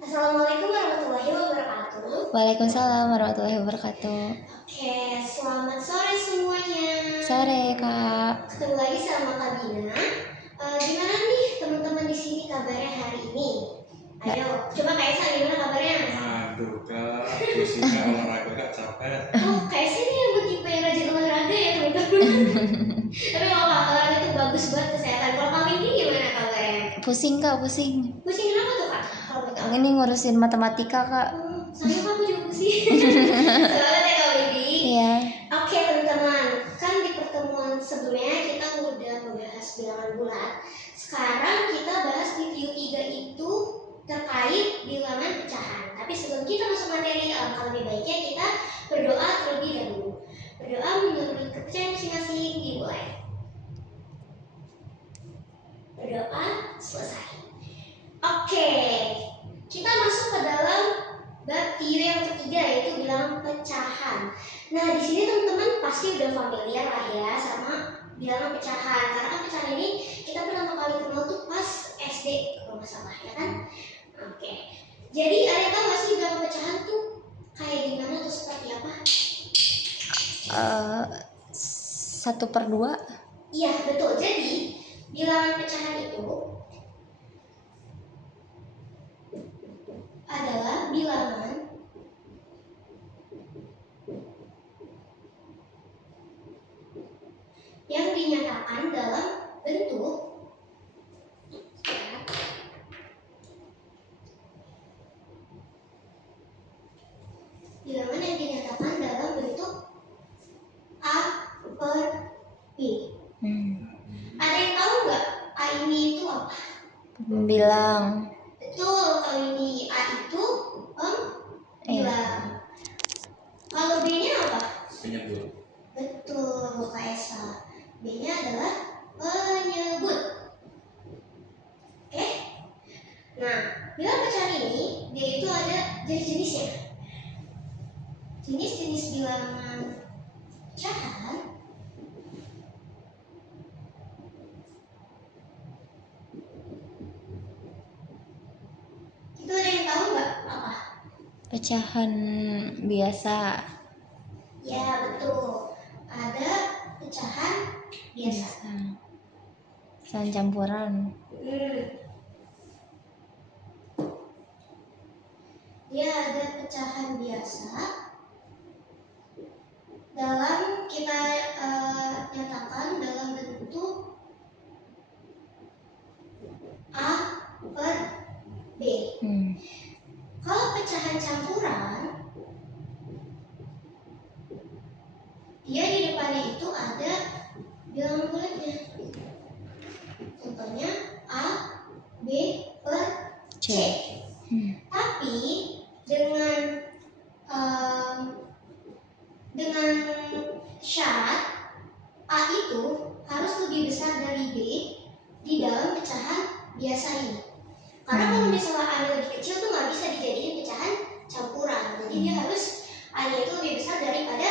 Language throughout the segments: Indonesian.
Assalamualaikum warahmatullahi wabarakatuh. Waalaikumsalam warahmatullahi wabarakatuh. Oke, selamat sore semuanya. Sore Kak. Ketemu lagi sama Kak Dina. Gimana nih teman-teman di sini kabarnya hari ini? Ayo, coba Kak Esa gimana kabarnya? Aduh Kak, pusing Kak, olahraga Kak, capek. Oh, Kak Esa nih yang tipe yang rajin olahraga ya teman-teman. Tapi nggak apa, olahraga itu bagus buat kesehatan. Kalau Kak Windy gimana kabarnya? Pusing Kak, pusing. Pusing kenapa tuh Kak? Kalau betul. Ini ngurusin matematika Kak. Sama Kak, aku juga pusing. Semangat ya Kak Windy. Iya. Oke teman-teman, kan di pertemuan sebelumnya kita udah membahas bilangan bulat. Sekarang kita bahas di video 3 itu terkait bilangan pecahan. Tapi sebelum kita masuk materi, alangkah lebih baiknya kita berdoa terlebih dahulu. Berdoa menurut kepercayaan masing-masing, dimulai. Berdoa selesai. Oke, kita masuk ke dalam bab video yang ketiga, yaitu bilangan pecahan. Nah, di sini teman-teman pasti udah familiar lah ya sama bilangan pecahan. Karena kan pecahan ini kita pertama kali kenal tuh pas SD kalau nggak salah ya kan. Oke. Jadi ada yang tahu nggak sih bilangan pecahan tuh kayak gimana tuh seperti apa? 1/2. Iya betul. Jadi bilangan pecahan itu adalah bilangan yang dinyatakan dalam bentuk bilangan yang dinyatakan dalam bentuk A per B. Ada yang tahu nggak A ini itu apa? Pembilang. Betul, kalau ini A itu pembilang. Kalau B-nya apa? Penyebut. Betul, Kak Esa. B-nya adalah penyebut. Oke? Nah, bilangan pecahan ini dia itu ada jenis-jenisnya. Jenis-jenis bilangan pecahan itu ada yang tahu nggak apa? Pecahan biasa. Ya betul, ada pecahan biasa. Pecahan campuran. Dia ada pecahan biasa dalam kita nyatakan dalam bentuk A per B. Kalau pecahan campuran, dia di depannya itu ada bilangan bulatnya. Contohnya A, B per C. Tapi dengan syarat A itu harus lebih besar dari B di dalam pecahan biasa ini. Karena kalau misalnya A-nya lebih kecil tuh nggak bisa dijadiin pecahan campuran. Jadi dia harus A-nya itu lebih besar daripada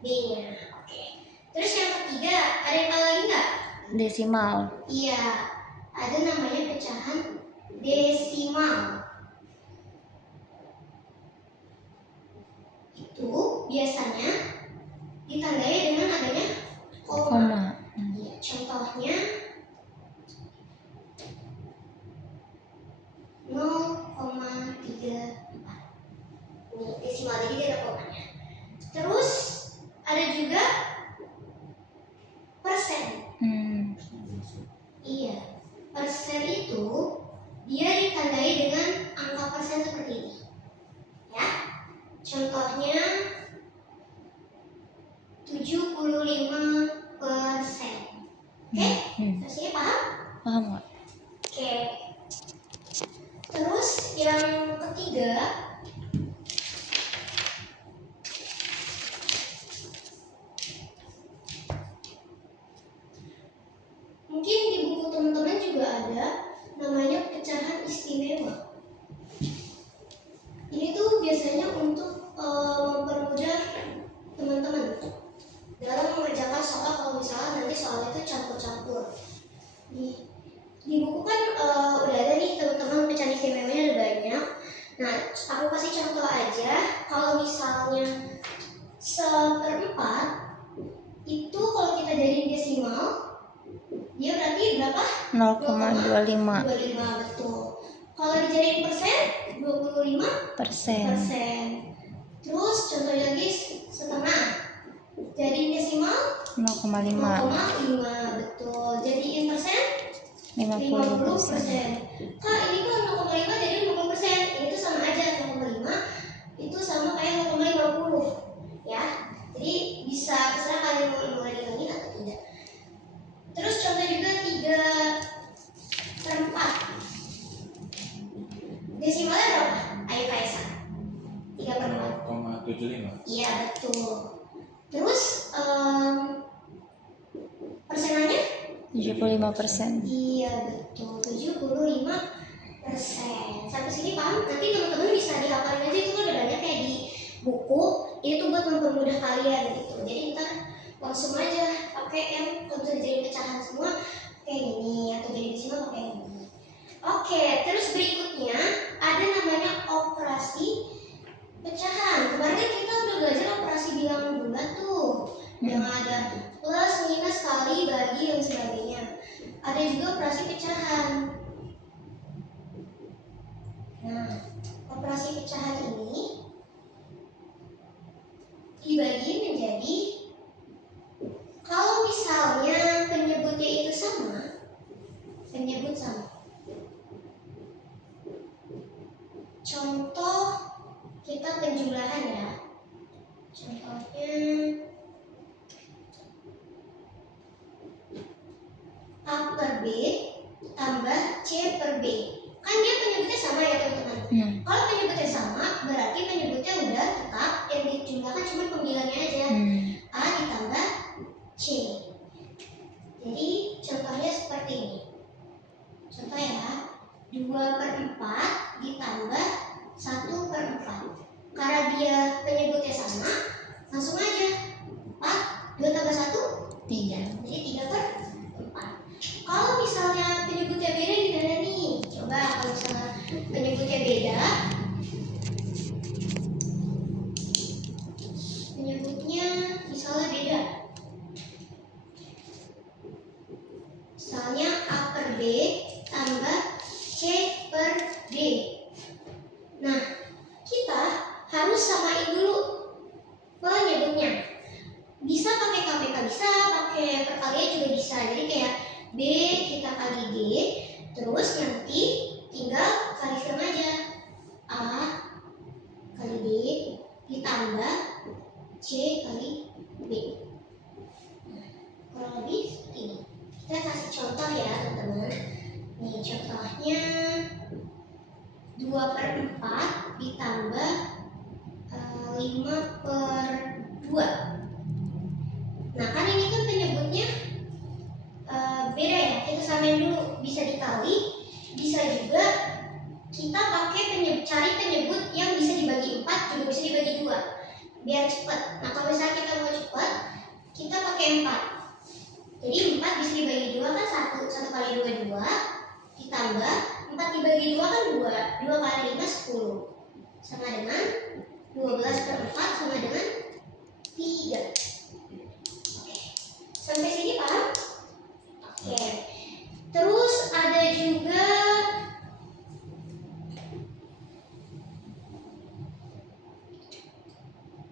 B-nya. Oke. Terus yang ketiga, ada yang tahu lagi nggak? Desimal. Iya, ada namanya pecahan desimal. Itu biasanya ditandai dengan adanya koma. Ya, contohnya 0,34. Ini desimal, jadi dia ada komanya. Terus ada juga persen. Iya, persen itu dia ditandai dengan angka persen seperti ini. Ya, contohnya 75%. Oke, maksudnya paham? Paham nggak? Oke. Terus yang ketiga, mungkin di buku teman-teman juga ada namanya pecahan istimewa. Ini tuh biasanya untuk mempermudah teman-teman dalam mengerjakan soal kalau misalnya nanti soalnya itu campur-campur. Di buku kan udah ada nih teman-teman pecahan istimewanya ada banyak. aku kasih contoh aja. Kalau misalnya seperempat itu kalau kita jadiin desimal, dia berarti berapa? 0,25 betul. Kalau dijadiin persen, 25%. persen. Terus contoh lagi setengah, jadiin desimal 0,5 betul. Jadiin persen 50%. Kak, ini kan 0,5 jadi 50%. Ini tuh sama aja, 0,5 itu sama kayak 0,50 ya. Jadi bisa terserah kalian mau dibandingin atau tidak. Terus contoh juga 3/4. Desimalnya berapa? Ayo Kaisa. 3/4. 0,75. Iya betul. Terus persenannya? 75%. Iya betul, 75%. Sampai sini paham? Nanti teman-teman bisa dihafalin aja, itu kan udah banyak kayak di buku. Ini tuh buat mempermudah kalian gitu. Jadi ntar langsung aja pakai yang kalau bisa dijadiin pecahan semua kayak gini, atau jadi desimal pakai yang gini. Oke, terus berikutnya ada namanya operasi pecahan. Kemarin kan kita udah belajar operasi bilangan bulat tuh, yang ada plus, minus, kali, bagi, dan sebagainya. Ada juga operasi pecahan. Nah, operasi pecahan ini dibagi menjadi, kalau misalnya penyebutnya itu sama, penyebut sama. Contoh kita penjumlahan ya. Contohnya A per B tambah C per B. Kan dia penyebutnya sama ya teman-teman. Kalau penyebutnya sama, berarti penyebutnya udah tetap, yang dijumlahkan cuma pembilangnya aja. A ditambah C. Jadi contohnya seperti ini. Contoh ya, 2/4 ditambah 1/4. Karena dia penyebutnya sama, langsung aja 4, 2 tambah 1 3. Jadi 3/4. Kalau misalnya penyebutnya beda gimana nih? Coba kalau misalnya penyebutnya beda, penyebutnya misalnya beda. Misalnya A per B tambah C per D. Nah, kita harus samain dulu penyebutnya. Bisa pakai KPK, bisa pakai perkalian juga bisa. Jadi kayak B kita kali D, terus nanti tinggal kali silang aja. A kali D ditambah C kali B. Nah, kurang lebih seperti ini. Kita kasih contoh ya teman-teman. Nih contohnya 2/4 ditambah 5/2. Nah kan ini kan penyebutnya beda ya, kita samain dulu. Bisa dikali, bisa juga kita pakai cari penyebut yang bisa dibagi 4, juga bisa dibagi 2 biar cepat. Nah kalau misalnya kita mau cepat, kita pakai 4. Jadi 4 bisa dibagi 2 kan 1 kali 2 2, ditambah 4 dibagi 2 kan 2, 2 kali 5 10, sama dengan 12/4 sama dengan 3. Oke, sampai sini paham? Oke, terus ada juga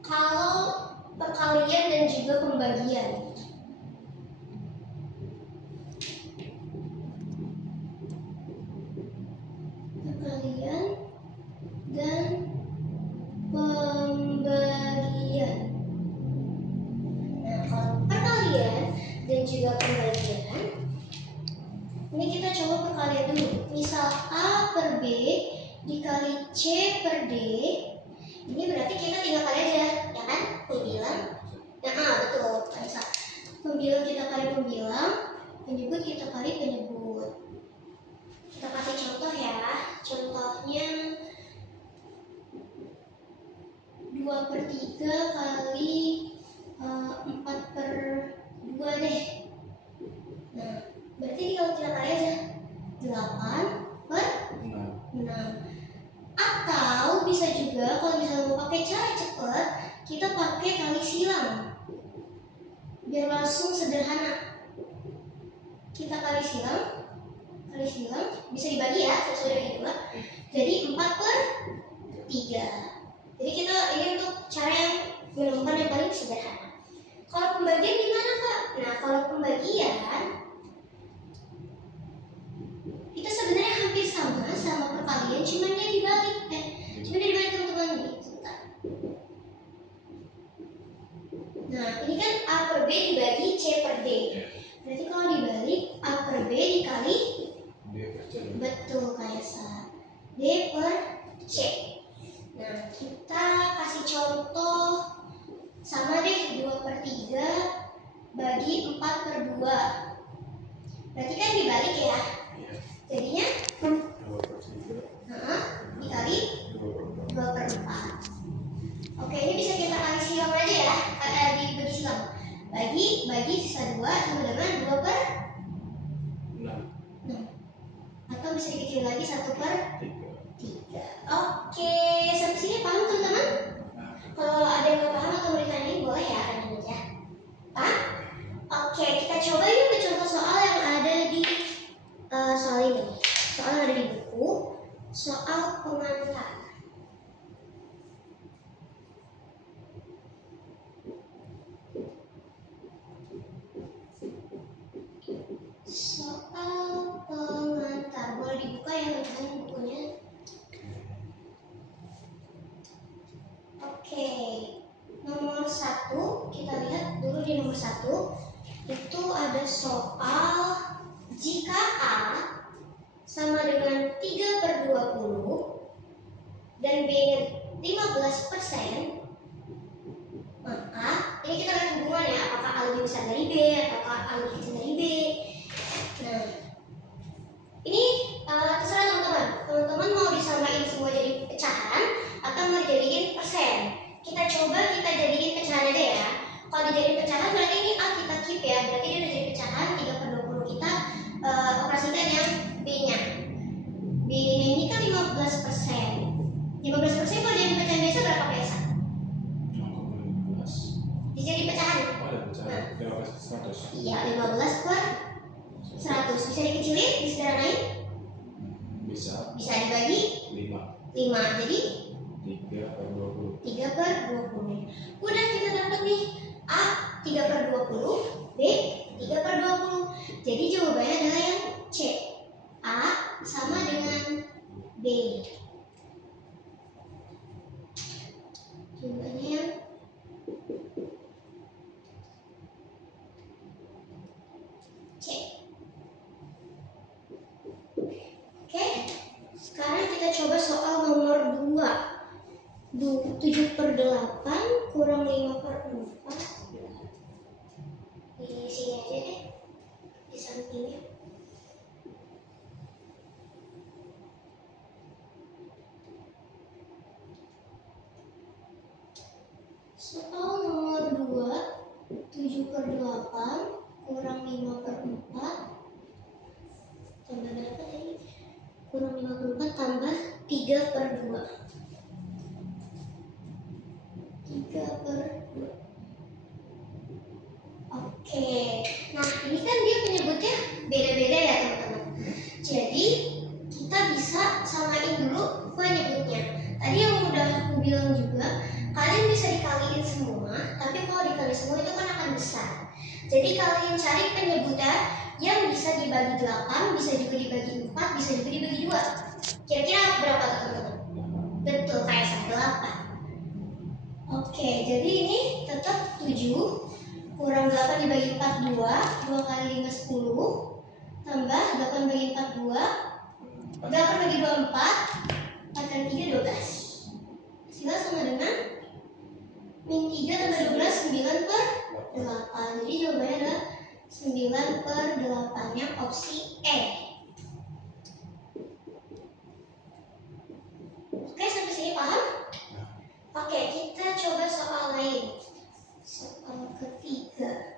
kalau perkalian dan juga pembagian. Perkalian dan pembagian. Nah, kalau perkalian dan juga pembagian, ini kita coba perkalian dulu. Misal A per B dikali C per D, ini berarti kita tinggal kali aja, ya kan? Pembilang. Nah, betul. Pembilang kita kali pembilang, penyebut kita kali penyebut. Kita kasih contoh ya. Contohnya 2/3 kali 4/2 deh. Nah, berarti kalau kita kali aja 8/6. Atau bisa juga kalau misalnya mau pakai cara cepat, kita pakai kali silang. Biar langsung sederhana. Kita kali silang bisa dibagi ya sesuai dengan dua. Jadi 4/3. Jadi kita ini untuk cara yang menemukan yang paling sederhana. Kalau pembagian gimana Kak? Nah kalau pembagian itu sebenarnya hampir sama perkalian, cuman dia dibalik teman-teman gitu. Nah ini kan A per B dibagi C per D. Berarti kalau dibalik A per B dikali betul kayak D per C. Nah kita kasih contoh sama deh 2/3 bagi 4/2. Berarti kan dibalik ya. Jadinya dikali 2/4. Oke, ini bisa kita kali silang aja ya. Dibagi silang. Bagi sisa 2 sama dengan 2/6. Atau bisa dikecil lagi 1/3. Oke, sampai sini paham teman-teman? Kalau ada yang nggak paham atau mau ditanyain boleh ya, tanya aja. Paham? Oke, kita coba yuk ke contoh soal yang ada di soal ini. Soal yang ada di buku. Soal pengantar. Soal pengantar. Boleh dibuka ya teman-teman bukunya. Oke, nomor 1 kita lihat dulu di nomor 1 itu ada soal jika A sama dengan 3/20 dan B-nya 15%, maka ini kita lihat hubungannya apakah A lebih besar dari B ataukah A lebih kecil dari B. Nah, ini terserah teman-teman mau disamain semua jadi pecahan atau mau dijadiin persen. Kita jadiin pecahan aja ya. Kalau dijadiin pecahan berarti ini A kita keep ya, berarti dia udah jadi pecahan. 3/20 kita operasikan yang B-nya. B-nya ini kan 15%. 15% kalau jadi pecahan biasa berapa biasa? Jadi pecahan. Iya, 15/100. Bisa dikecilin, disederhanain? Bisa dibagi 5. Jadi 3/20. Udah kita dapat nih A 3/20, B 3/20. Jadi jawabannya adalah yang C. A sama dengan B. Jawabannya yang C. Oke, sekarang kita coba soal nomor 2. 7/8 kurang 5/4. Di sini aja deh, di sampingnya. Soal nomor 2, 7/8 kurang 5/4 tambah berapa tadi? Kurang 5/4 tambah 3/2. 3/2. Oke, nah ini kan dia penyebutnya beda-beda ya teman-teman. Jadi kita bisa samain dulu penyebutnya. Tadi yang udah aku bilang juga, kalian bisa dikaliin semua, tapi kalau dikali semua itu kan akan besar. Jadi kalian cari penyebutnya yang bisa dibagi 8, bisa juga dibagi 4, bisa juga dibagi 2. Kira-kira berapa teman-teman? Betul, kayak 8. Oke, jadi ini tetap 7 kurang 8 dibagi 4 2. 2 kali 5 10 tambah 8 bagi 4 2. 8 bagi 2 4. 4 kali 3 12. Hasilnya sama dengan min 3 tambah 12 9/8. Jadi jawabannya adalah 9/8 nya opsi E. Oke, sampai sini paham? Oke, kita coba soal lain. Soal ketiga.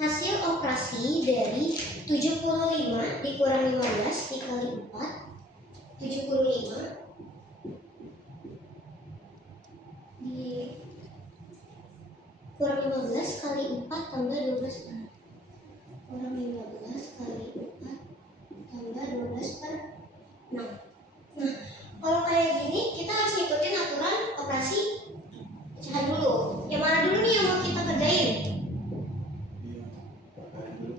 hasil operasi dari 75 dikurang 15 dikali 4, 75 dikurang 15 kali 4 tambah 12 kurang 15 kali 4 tambah 12 per 6. Nah, kalau kayak gini kita harus ngikutin aturan operasi pecahan dulu. Yang mana dulu nih yang mau kita kerjain? Iya, perkali dulu.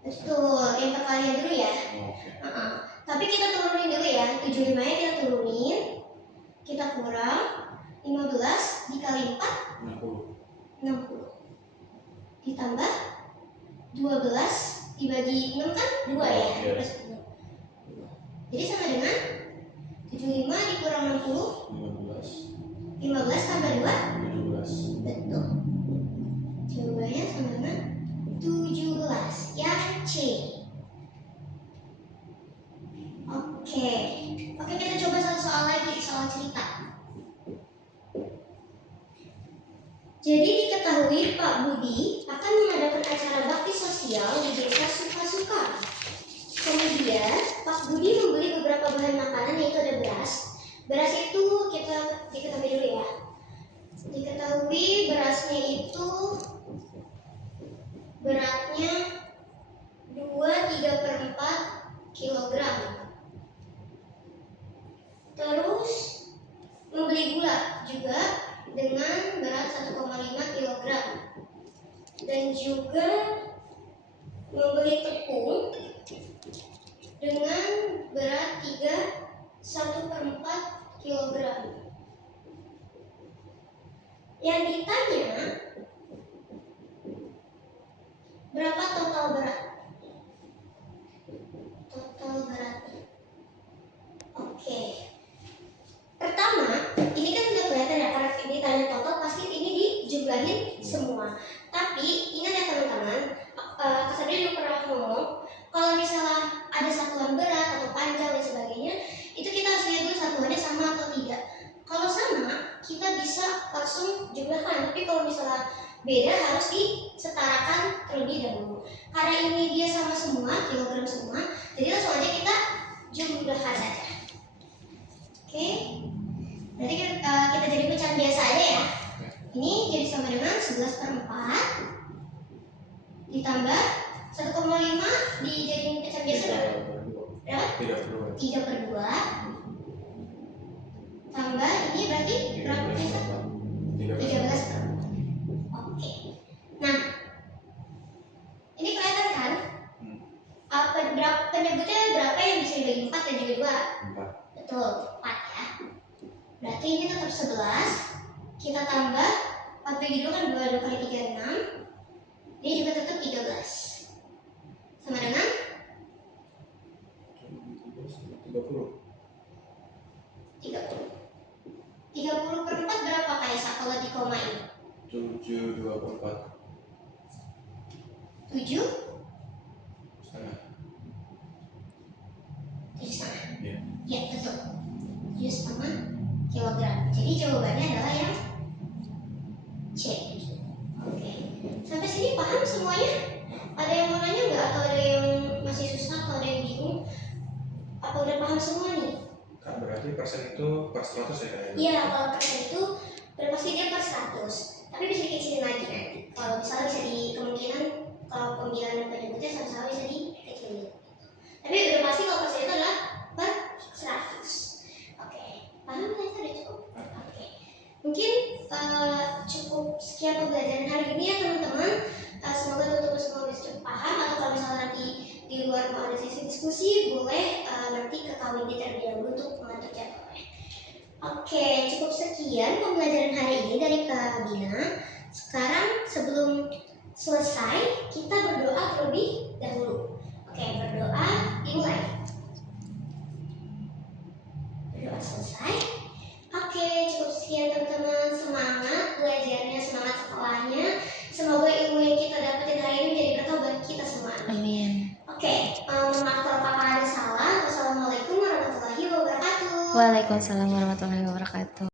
Betul, yang perkalian dulu ya. Oke. Tapi kita turunin dulu ya. 75 nya kita turunin. Kita kurang 15 dikali 4 60. Ditambah 12 dibagi 6 kan 2 ya. Iya. Jadi sama dengan 75 dikurang 60 15 tambah 2 17. betul. Jawabannya sama dengan 17 yang C. Oke, kita coba satu soal lagi, soal cerita. Jadi diketahui Pak Budi akan mengadakan acara bakti sosial di desa Suka-Suka. Kemudian Pak Budi membeli beberapa bahan makanan, yaitu ada beras. Beras itu kita diketahui dulu ya. Diketahui berasnya itu beratnya 2/3/4 kilogram. Terus membeli gula juga dengan berat 1,5 kilogram. Dan juga membeli tepung dengan berat 1/4 kilogram. Yang ditanya berapa total berat? Total beratnya. Oke. Pertama, ini kan udah kelihatan ya, karena ditanya total pasti ini dijumlahin semua. Tapi ingat ya teman-teman, Kak Sabri dulu pernah ngomong, kalau misalnya ada satuan berat atau panjang dan sebagainya, itu kita harus lihat dulu satuannya sama atau tidak. Kalau sama, kita bisa langsung jumlahkan. Tapi kalau misalnya beda, harus disetarakan terlebih dahulu. Karena ini dia sama semua, kilogram semua, jadi langsung aja kita jumlahkan saja. Oke, nanti kita jadi pecahan biasa aja ya. Ini jadi sama dengan 11/4 ditambah 1,5 dijadiin pecahan biasa berapa? 3/2 tambah ini berarti berapa biasa? 13/4. Oke. Nah, ini kelihatan kan? Penyebutnya berapa yang bisa dibagi 4 dan juga 2? 4. Betul, 4 ya. Berarti ini tetap 11. Kita tambah 4 bagi 2 kan 2 kali 3 6. Ini juga tetap 13. Sama dengan 30. 30/4 berapa Kaisa kalau dikomain? 7/2/4. 7 Setengah. 7,5. Iya. Ya, betul. 7,5 kilogram. Jadi jawabannya adalah yang C. Oke. Sampai sini paham semuanya? Ada yang mau nanya nggak? Atau ada yang masih susah? Atau ada yang bingung? Apa udah paham semua nih? Kak, berarti persen itu per 100 ya Kak? Iya, kalau persen itu udah pasti dia per 100. Tapi bisa dikecilin lagi nanti. Kalau misalnya bisa di kemungkinan kalau pembilang dan penyebutnya sama-sama bisa dikecilin. Tapi udah pasti kalau persen itu adalah per 100. Oke, paham nggak? Itu udah cukup? Oke. Mungkin cukup sekian pembelajaran hari ini ya teman-teman. Semoga teman-teman semua bisa cukup paham. Atau kalau misalnya nanti di luar mau ada sesi diskusi, boleh nanti ke kami terlebih dahulu untuk mengatur jadwalnya. Oke, cukup sekian pembelajaran hari ini dari Kak Gina. Sekarang sebelum selesai, kita berdoa terlebih dahulu. Oke, berdoa dimulai. Berdoa selesai. Oke, cukup sekian teman-teman. Semangat belajarnya, semangat sekolahnya. Semoga ilmu yang kita dapetin hari ini menjadi berkah buat kita semua. Amin. Oke, maaf kalau kakak ada salah. Wassalamualaikum warahmatullahi wabarakatuh. Waalaikumsalam warahmatullahi wabarakatuh.